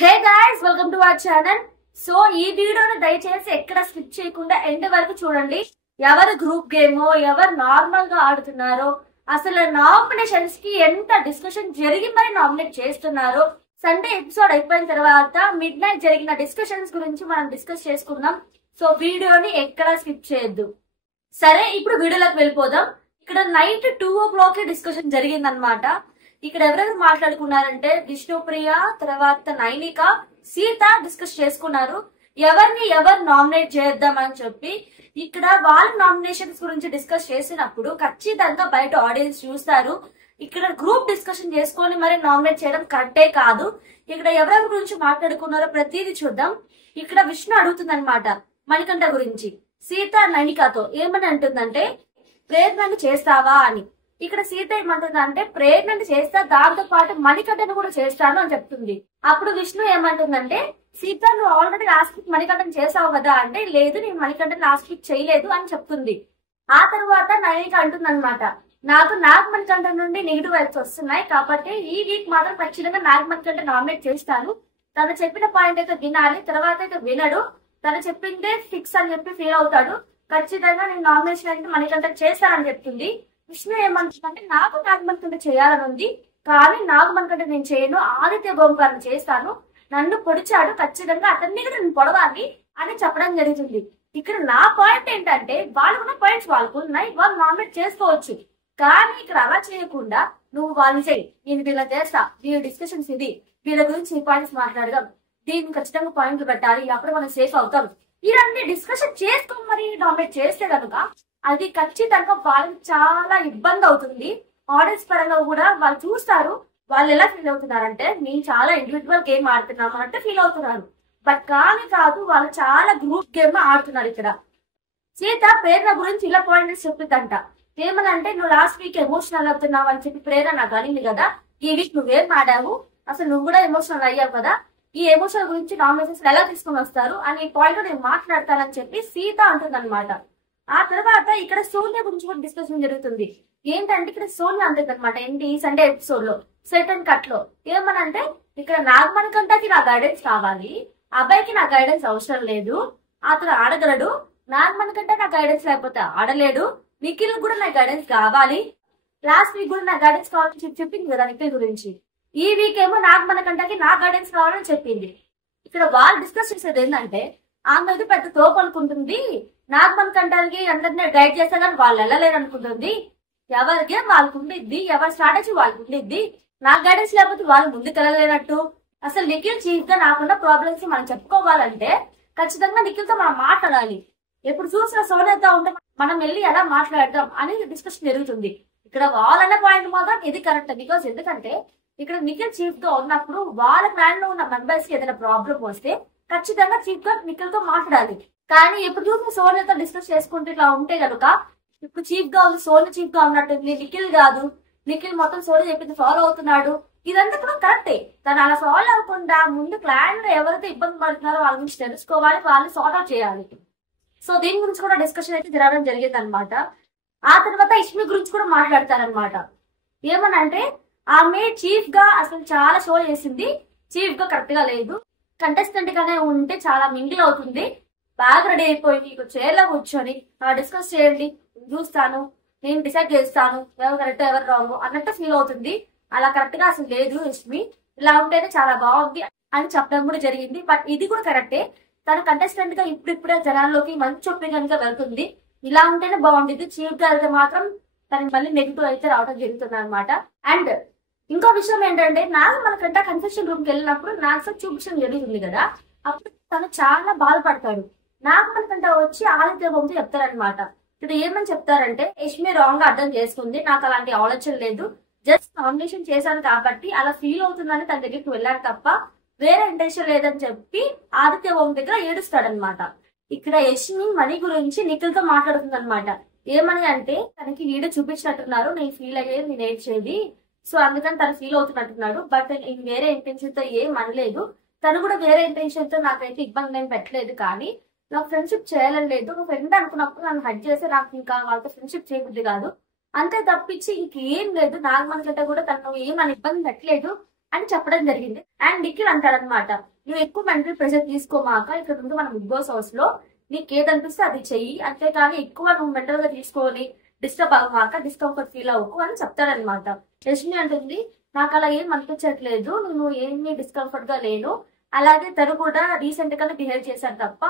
Hey guys, welcome to our channel. So ఈ వీడియోని దయచేసి ఎక్కడ స్కిప్ చేయకుండా ఎండ్ వరకు చూడండి. ఎవరు గ్రూప్ గేమో, ఎవరు నార్మల్ గా ఆడుతున్నారో, అసలు నామినేషన్స్ కి ఎంత డిస్కషన్ జరిగి మరి నామినేట్ చేస్తున్నారో, సండే ఎపిసోడ్ అయిపోయిన తర్వాత మిడ్ నైట్ జరిగిన డిస్కషన్స్ గురించి మనం డిస్కస్ చేసుకుందాం. సో వీడియోని ఎక్కడ స్కిప్ చేయొద్దు. సరే, ఇప్పుడు వీడియోలోకి వెళ్ళిపోదాం. ఇక్కడ నైట్ 2 o'clock డిస్కషన్ జరిగిందనమాట. ఇక్కడ ఎవరెవరు మాట్లాడుకున్నారంటే విష్ణుప్రియ, తర్వాత నైనిక, సీత డిస్కస్ చేసుకున్నారు ఎవరిని ఎవరు నామినేట్ చేద్దాం అని చెప్పి. ఇక్కడ వాళ్ళ నామినేషన్స్ గురించి డిస్కస్ చేసినప్పుడు ఖచ్చితంగా బయట ఆడియన్స్ చూస్తారు. ఇక్కడ గ్రూప్ డిస్కషన్ చేసుకొని మరి నామినేట్ చేయడం కరెక్టే కాదు. ఇక్కడ ఎవరెవరి గురించి మాట్లాడుకున్నారో ప్రతిదీ చూద్దాం. ఇక్కడ విష్ణు అడుగుతుందన్నమాట మణికంఠ గురించి. సీత నైనికతో ఏమని అంటుందంటే, ప్రేరణను చేస్తావా అని. ఇక్కడ సీత ఏమంటుందంటే, ప్రేరణను చేస్తా, దాంతో పాటు మణికంఠను కూడా చేస్తాను అని చెప్తుంది. అప్పుడు విష్ణు ఏమంటుందంటే, సీత నువ్వు ఆల్రెడీ లాస్ట్ వీక్ మణికంఠను చేసావు కదా అంటే, లేదు నేను మణికంఠను లాస్ట్ వీక్ చేయలేదు అని చెప్తుంది. ఆ తర్వాత నైనిక అంటుందన్నమాట, నాకు మణికంఠ నుండి నెగిటివ్ వైబ్స్ వస్తున్నాయి కాబట్టి ఈ వీక్ మాత్రం ఖచ్చితంగా మణికంఠ నామినేట్ చేస్తాను. తను చెప్పిన పాయింట్ అయితే వినాలి, తర్వాత అయితే వినడు. తను చెప్పిందే ఫిక్స్ అని చెప్పి ఫీల్ అవుతాడు. ఖచ్చితంగా నేను నామినేషన్ అయితే మణికంఠ చేస్తానని చెప్తుంది. విష్ణు ఏమంటుందంటే, నాకు మణికంఠ చేయాలని ఉంది, కానీ మణికంఠ నేను చేయను, ఆదిత్య గోంకారం చేస్తాను. నన్ను పొడిచాడు, ఖచ్చితంగా అతన్ని కూడా నేను పొడవాలి అని చెప్పడం జరుగుతుంది. ఇక్కడ నా పాయింట్ ఏంటంటే, వాళ్ళకున్న పాయింట్స్ వాళ్ళకు ఉన్నాయి, వాళ్ళు నామినేట్ చేసుకోవచ్చు. కానీ ఇక్కడ అలా చేయకుండా నువ్వు వాళ్ళని చెయ్యి, నేను వీళ్ళ చేస్తా, వీళ్ళ డిస్కషన్స్ ఇది, వీళ్ళ గురించి ఈ పాయింట్స్ మాట్లాడదాం, దీన్ని ఖచ్చితంగా పాయింట్లు పెట్టాలి, అప్పుడు మనం సేఫ్ అవుతాం, ఇవన్నీ డిస్కషన్ చేసుకొని మరి నామినేట్ చేస్తే కనుక అది ఖచ్చితంగా వాళ్ళకి చాలా ఇబ్బంది అవుతుంది. ఆడియన్స్ పరంగా కూడా వాళ్ళు చూస్తారు, వాళ్ళు ఎలా ఫీల్ అవుతున్నారంటే, నేను చాలా ఇండివిజువల్ గేమ్ ఆడుతున్నాము అంటే ఫీల్ అవుతున్నారు. బట్ కానీ కాదు, వాళ్ళు చాలా గ్రూప్ గేమ్ ఆడుతున్నారు. ఇక్కడ సీత ప్రేరణ గురించి ఇలా పాయింట్స్ చెప్పిందంట. ఏమనంటే, నువ్వు లాస్ట్ వీక్ ఎమోషనల్ అవుతున్నావు అని చెప్పి ప్రేరణ నాకు అనింది కదా, ఈ వీక్ నువ్వేం ఆడావు, అసలు నువ్వు కూడా ఎమోషనల్ అయ్యావు కదా, ఈ ఎమోషనల్ గురించి నామినేషన్స్ ఎలా తీసుకుని వస్తారు అని ఈ పాయింట్ నేను మాట్లాడతానని చెప్పి సీత అంటుందన్నమాట. ఆ తర్వాత ఇక్కడ సోనియా గురించి కూడా డిస్కషన్ జరుగుతుంది. ఏంటంటే ఇక్కడ సోనియా అంటుంది అనమాట, ఏంటి సండే ఎపిసోడ్ లో సెట్ అండ్ కట్ లో ఏమనంటే, ఇక్కడ మణికంఠకి నా గైడెన్స్ కావాలి, అబ్బాయికి నా గైడెన్స్ అవసరం లేదు, అతను ఆడగలడు, మణికంఠ నా గైడెన్స్ లేకపోతే ఆడలేడు, నిఖిల్ కూడా నా గైడెన్స్ కావాలి, లాస్ట్ వీక్ కూడా నా గైడెన్స్ కావాలని చెప్పింది కదా నిఖిల్ గురించి. ఈ వీక్ ఏమో మణికంఠకి నా గైడెన్స్ కావాలని చెప్పింది. ఇక్కడ వాళ్ళు డిస్కస్ చేసేది ఏంటంటే, ఆమె ఇది పెద్ద తోపు అనుకుంటుంది, మణికంఠకి అందరినీ గైడ్ చేస్తా కానీ వాళ్ళు వెళ్ళలేరు అనుకుంటుంది, ఎవరి గేమ్ వాళ్ళకు ఉండిద్ది, ఎవరి స్ట్రాటజీ వాళ్ళకు ఉండిద్ది, నాకు గైడెన్స్ లేకపోతే వాళ్ళు ముందుకు వెళ్ళలేనట్టు. అసలు నిఖిల్ చీఫ్ గా నాకున్న ప్రాబ్లమ్స్ మనం చెప్పుకోవాలంటే ఖచ్చితంగా నిఖిల్ తో మనం మాట్లాడాలి. ఎప్పుడు చూసిన సోనియాతో ఉంటే మనం వెళ్ళి ఎలా మాట్లాడతాం అనేది డిస్కషన్ జరుగుతుంది. ఇక్కడ వాళ్ళన్న పాయింట్ మాత్రం ఇది కరెక్ట్. బికాస్ ఎందుకంటే ఇక్కడ నిఖిల్ చీఫ్ గా ఉన్నప్పుడు వాళ్ళ ప్లాన్ లో ఉన్న మెంబర్స్ కి ఏదైనా ప్రాబ్లం వస్తే ఖచ్చితంగా చీఫ్ గా నిఖిల్ తో మాట్లాడాలి. కానీ ఎప్పుడు చూసిన సోనియాతో డిస్కస్ చేసుకుంటే ఇట్లా ఉంటే కనుక, ఇప్పుడు చీఫ్ గా ఉంది, సోనియా చీఫ్ గా ఉన్నట్టుంది, నిఖిల్ కాదు, నిఖిల్ మొత్తం సోనియా చెప్పింది ఫాలో అవుతున్నాడు, ఇదంతా కూడా కరెక్టే. తను అలా ఫాలో అవ్వకుండా ముందు ప్లాన్ లో ఎవరైతే ఇబ్బంది పడుతున్నారో వాళ్ళ గురించి తెలుసుకోవాలి, వాళ్ళని సార్ట్ అవుట్ చేయాలి. సో దీని గురించి కూడా డిస్కషన్ అయితే జరగడం జరిగింది అనమాట. ఆ తర్వాత ఇష్మి గురించి కూడా మాట్లాడతారనమాట. ఏమనంటే, ఆమె చీఫ్ గా అసలు చాలా షో చేసింది, చీఫ్ గా కరెక్ట్ గా లేదు, కంటెస్టెంట్ గానే ఉంటే చాలా మింగిల్ అవుతుంది, బాగా రెడీ అయిపోయి నీకు చైర్లో కూర్చొని డిస్కస్ చేయండి, చూస్తాను, నేను డిసైడ్ చేస్తాను ఎవరు కరెక్ట్ ఎవరు రాంగ్ అన్నట్టు ఫీల్ అవుతుంది. అలా కరెక్ట్ గా అసలు లేదు యష్మి, ఇలా ఉంటేనే చాలా బాగుంది అని చెప్పడం కూడా జరిగింది. బట్ ఇది కూడా కరెక్టే, తను కంటెస్టెంట్ గా ఇప్పుడిప్పుడే జనాల్లోకి మంచి ఒపీనియన్ గా వెళ్తుంది, ఇలా ఉంటేనే బాగుంటుంది, చీఫ్ గా అయితే మాత్రం తనకి మళ్ళీ నెగిటివ్ అయితే రావడం జరుగుతుంది అనమాట. అండ్ ఇంకో విషయం ఏంటంటే, మణికంఠ కన్ఫెషన్ రూమ్ కి వెళ్ళినప్పుడు చూపించడం జరుగుతుంది కదా, అప్పుడు తను చాలా బాధపడతాడు. మణికంఠ వచ్చి ఆదిత్య బొమ్మతో చెప్తారనమాట. ఇక్కడ ఏమని చెప్తారంటే, యష్మి రాంగ్ గా అర్థం చేసుకుంది, నాకు అలాంటి ఆలోచన లేదు, జస్ట్ నామినేషన్ చేశాను కాబట్టి అలా ఫీల్ అవుతుందని తన దగ్గరికి వెళ్ళాను తప్ప వేరే ఇంటెన్షన్ లేదని చెప్పి ఆదిత్య బొమ్మ దగ్గర ఏడుస్తాడనమాట. ఇక్కడ యష్మి మణి గురించి నిఖిల్ తో మాట్లాడుతుంది అనమాట. ఏమని అంటే, తనకి వీడియో చూపించినట్టున్నారు, నేను ఫీల్ అయ్యేది నేను ఏడ్చేది, సో అందుకని తను ఫీల్ అవుతున్నట్టున్నాడు, బట్ నేను వేరే ఇంటెన్షన్ తో ఏం అనలేదు, తను కూడా వేరే ఇంటెన్షన్ తో నాకైతే ఇబ్బంది నేను పెట్టలేదు, కానీ నాకు ఫ్రెండ్షిప్ చేయాలని లేదు, ఒక ఫ్రెండ్ అనుకున్నప్పుడు నన్ను హట్ చేస్తే నాకు ఇంకా వాళ్ళతో ఫ్రెండ్షిప్ చేయబుద్ది కాదు, అంతే తప్పించి ఇంకేం లేదు, మణికంఠ కూడా తను ఏమని ఇబ్బంది పెట్టలేదు అని చెప్పడం జరిగింది. అండ్ నిఖిల్ అంటాడనమాట, నువ్వు ఎక్కువ మెంటల్ ప్రెషర్ తీసుకోమాక, ఇక్కడ ఉంది మన బిగ్ బాస్ హౌస్ లో, నీకు ఏదనిపిస్తే అది చెయ్యి, అంతేకాని ఎక్కువ నువ్వు మెంటల్ గా తీసుకొని డిస్టర్బ్ అవ్వమాక, డిస్కంఫర్ట్ ఫీల్ అవ్వకు అని చెప్తాడనమాట. యష్మి అంటుంది, నాకు అలా ఏం అనిపించట్లేదు, నేను ఏమీ డిస్కంఫర్ట్ గా లేను, అలాగే తను కూడా రీసెంట్ గానే బిహేవ్ చేశాడు తప్ప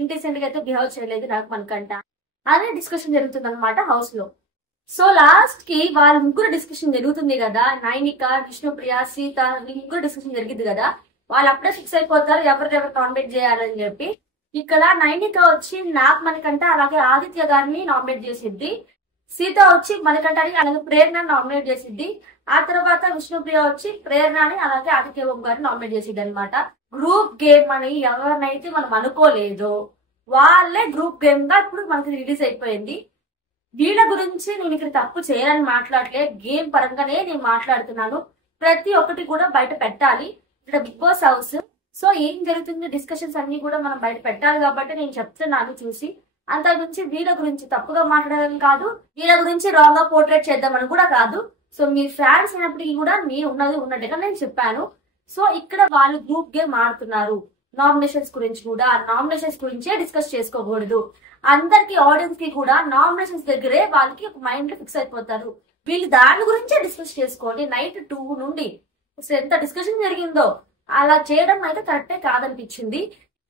ఇండీసెంట్ గా అయితే బిహేవ్ చేయలేదు నాకు మనకంట అనే డిస్కషన్ జరుగుతుంది అనమాట హౌస్ లో. సో లాస్ట్ కి వాళ్ళ ముగ్గురు డిస్కషన్ జరుగుతుంది కదా, నైనిక, విష్ణుప్రియ, సీత, ముగ్గురు డిస్కషన్ జరిగింది కదా, వాళ్ళు అప్పుడే ఫిక్స్ అయిపోతారు ఎవరెవరు నామినేట్ చేయాలని చెప్పి. ఇక్కడ నైనిక వచ్చి నాకు మనకంట అలాగే ఆదిత్య గారిని నామినేట్ చేసిద్ది, సీత వచ్చి మనకంటని అలాగే ప్రేరణ నామినేట్ చేసిద్ది, ఆ తర్వాత విష్ణుప్రియ వచ్చి ప్రేరణని అలాగే ఆదిత్య ఓం గారిని నామినేట్ చేసిద్ది అనమాట. గ్రూప్ గేమ్ అని ఎవరినైతే మనం అనుకోలేదో వాళ్ళే గ్రూప్ గేమ్ గా ఇప్పుడు మనకి రిలీజ్ అయిపోయింది. వీళ్ళ గురించి నేను ఇక్కడ తప్పు చేయాలని మాట్లాడలే, గేమ్ పరంగానే నేను మాట్లాడుతున్నాను. ప్రతి ఒక్కటి కూడా బయట పెట్టాలి, ఇక్కడ బిగ్ బాస్ హౌస్. సో ఏం జరుగుతుంది డిస్కషన్స్ అన్ని కూడా మనం బయట పెట్టాలి కాబట్టి నేను చెప్తున్నాను చూసి. అంత గురించి వీళ్ళ గురించి తప్పుగా మాట్లాడడం కాదు, వీళ్ళ గురించి రాంగ్ గా పోర్ట్రేట్ చేద్దామని కూడా కాదు. సో మీ ఫ్యాన్స్ అయినప్పటికీ కూడా నేను ఉన్నది ఉన్నట్టుగా నేను చెప్పాను. సో ఇక్కడ వాళ్ళు గ్రూప్ గేమ్ ఆడుతున్నారు, నామినేషన్స్ గురించి కూడా నామినేషన్స్ గురించే డిస్కస్ చేసుకోకూడదు. అందరికి ఆడియన్స్ కి కూడా నామినేషన్స్ దగ్గరే వాళ్ళకి ఒక మైండ్ లో ఫిక్స్ అయిపోతారు, వీళ్ళు దాని గురించే డిస్కస్ చేసుకోండి. నైట్ 2 నుండి ఎంత డిస్కషన్ జరిగిందో అలా చేయడం అయితే కరెక్టే కాదనిపించింది.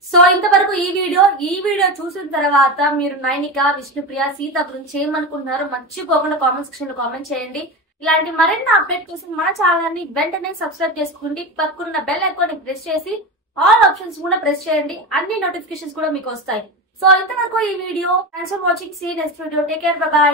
సో ఇంతవరకు ఈ వీడియో చూసిన తర్వాత మీరు నైనిక, విష్ణుప్రియ, సీత గురించి ఏమనుకుంటున్నారో మర్చిపోకుండా కామెంట్ సెక్షన్ లో కామెంట్ చేయండి. ఇలాంటి మరిన్ని అప్డేట్ కోసం మన ఛానల్ ని వెంటనే సబ్స్క్రైబ్ చేసుకోండి, పక్కన బెల్ ఐకాన్ ని ప్రెస్ చేసి ఆల్ ఆప్షన్స్ కూడా ప్రెస్ చేయండి, అన్ని నోటిఫికేషన్స్ కూడా మీకు వస్తాయి. సో ఇంతవరకు ఈ video, thanks for watching, see next video, take care, bye by.